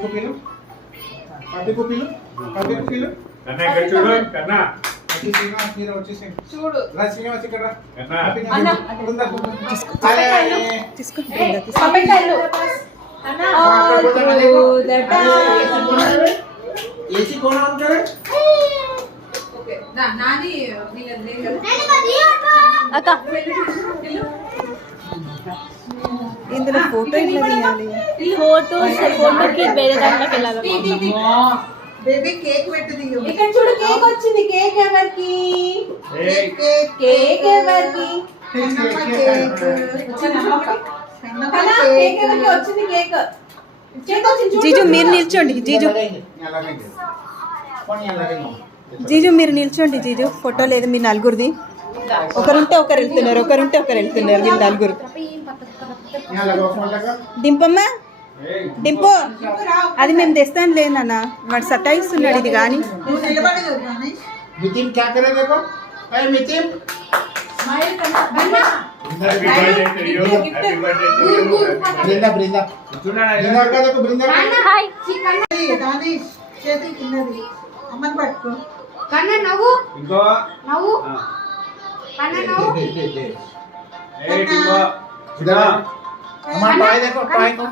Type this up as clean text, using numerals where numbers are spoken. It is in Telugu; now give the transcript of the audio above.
को पीलो पापी को पीलो కన్నా ఇక్కడ చూడు కన్నా వచ్చి శ్రీనివాస్ మీరు వచ్చేసి చూడు రా శ్రీనివాస్ ఇక్కడ రా కన్నా అన్న తీసుకో పపెట్టాలు एसी कौन ऑन करे ఓకే నాది వీళ్ళది అక్క ఇందులో ఫోటో ఇట్లా తీయాలి ఫోటోకి వేరే దాంట్లోకి వెళ్ళాలి బేబీ కేక్ పెట్టది ఇక్కడ చూడు కేక్ వచ్చింది కేక్ ఎవరికి కేక్ ఎవరికి కేక్ ఎవరికి వచ్చింది కేక్ జీజు మీరు నిల్చోండి జీజు మీరు నిల్చోండి జీజు ఫోటో లేదు మీ నలుగురిది ఒకరుంటే ఒకరు వెళ్తున్నారు వీళ్ళు నలుగురు డింపమ్మా డింపు అది మేము తెస్తాను లేదన్న వాడు సతాయిస్తున్నాడు ఇది కానీ मितिन क्या करे देखो ए Mitin happy birthday to you happy birthday to you Brinda Brinda का देखो ब्रिंदा హాయ్ దానిష్ చేతి కిందది అమ్మని పట్టుకో కన్న నవ్వు ఇంకో నవ్వు కన్న నవ్వు ఏ టింగో इधर अम्मा टॉय देखो टॉय को